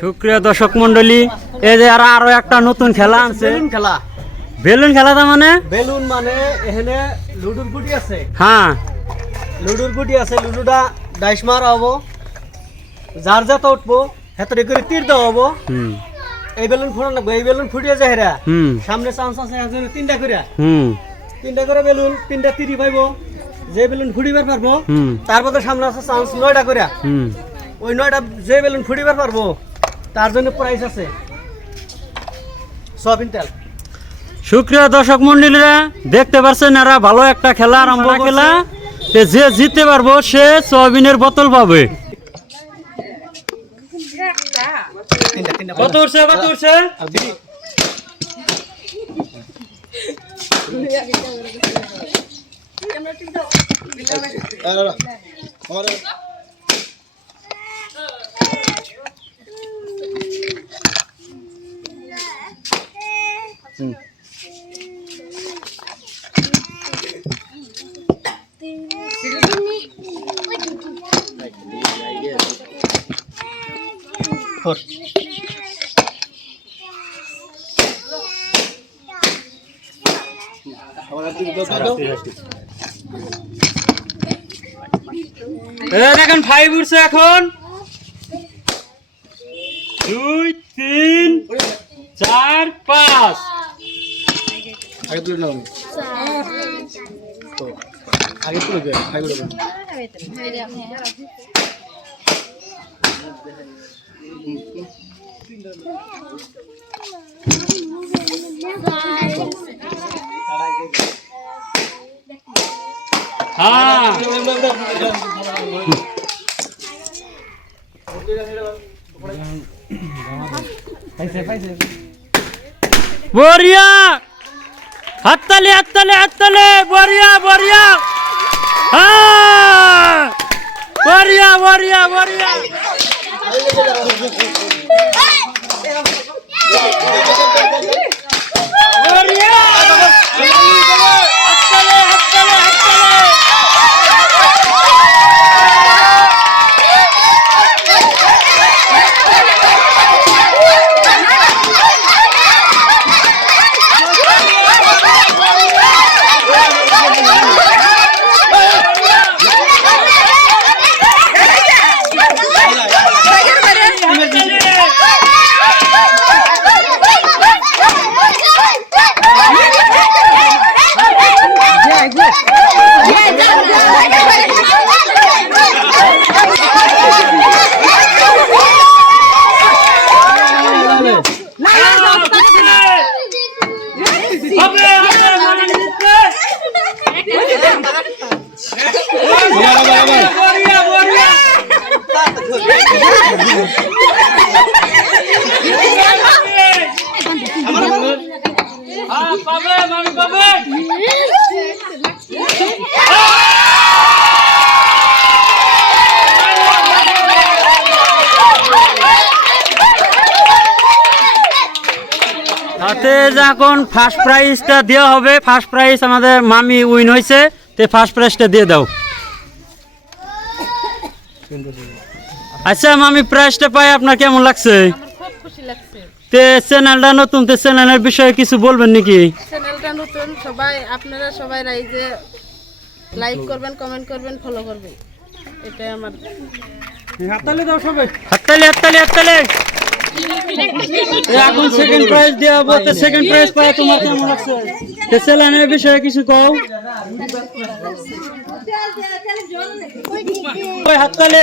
সুপ্রিয় দর্শক মন্ডলী এই যে আর আরও একটা নতুন খেলা আনছে। বেলুন খেলা। বেলুন খেলা তার মানে? বেলুন মানে এখানে লুডুর গুটি আছে। হ্যাঁ। লুডুর গুটি আছে লুডুটা ডাইস মারা হব। যার যাতে উঠবো হেতরে করে তীর দেওয়া হব। এই বেলুন ফুটান লাগবে এই বেলুন ফুটিয়ে যায় হেরা। সামনে চান্স আছে একজনের তিনটা করে। হুম। তিনটা করে বেলুন তিনটা তিরি পাইবো। যে বেলুন ফুটিবার পারব তারপরে সামনে আছে চান্স নয়টা করে। ওই নয়টা যে বেলুন ফুটিবার পারব তার জন্য প্রাইস আছে সয়াবিন তেল সুপ্রিয় দর্শক মন্ডলীরা দেখতে পাচ্ছেন এরা ভালো একটা খেলা আরম্ভ খেলা যে জিততে পারব সে সয়াবিনের বোতল পাবে কত উঠছে কত উঠছে এ দেখেন ফাইভ উঠছে এখন। দুই তিন চার পাঁচ। আগে তুলে নাও তো আগে তুলে দে আগে তুলে হ্যাঁ বরিয়া হাততালি হাততালি হাততালি বরিয়া বরিয়া হ্যাঁ বরিয়া বরিয়া বরিয়া বরিয়া হাততালি হাততালি হাততালি হবে হবে মানে নিচ্ছে বরিয়া বরিয়া হ্যাঁ পাবে মানে পাবে তাতে যখন ফার্স্ট প্রাইজটা দেওয়া হবে ফার্স্ট প্রাইজ আমাদের মামি উইন হয়েছে, তে ফার্স্ট প্রাইজটা দিয়ে দাও। আচ্ছা মামি প্রাইজটা পাই, আপনার কেমন লাগছে? তে চ্যানেলটা নতুন তে চ্যানেলের বিষয়ে কিছু বলবেন নাকি? চ্যানেলটা নতুন সবাই আপনারা সবাই রাইজে লাইক করবেন কমেন্ট করবেন ফলো করবেন। এটাই আমার। হাততালি দাও সবাই। হাততালি হাততালি হাততালি। এখন সেকেন্ড প্রাইজ দেওয়া হবে তে সেকেন্ড প্রাইজ পায় তোমার কেমন লাগছে? তে চ্যানেলের বিষয়ে কিছু কও? হাততালি।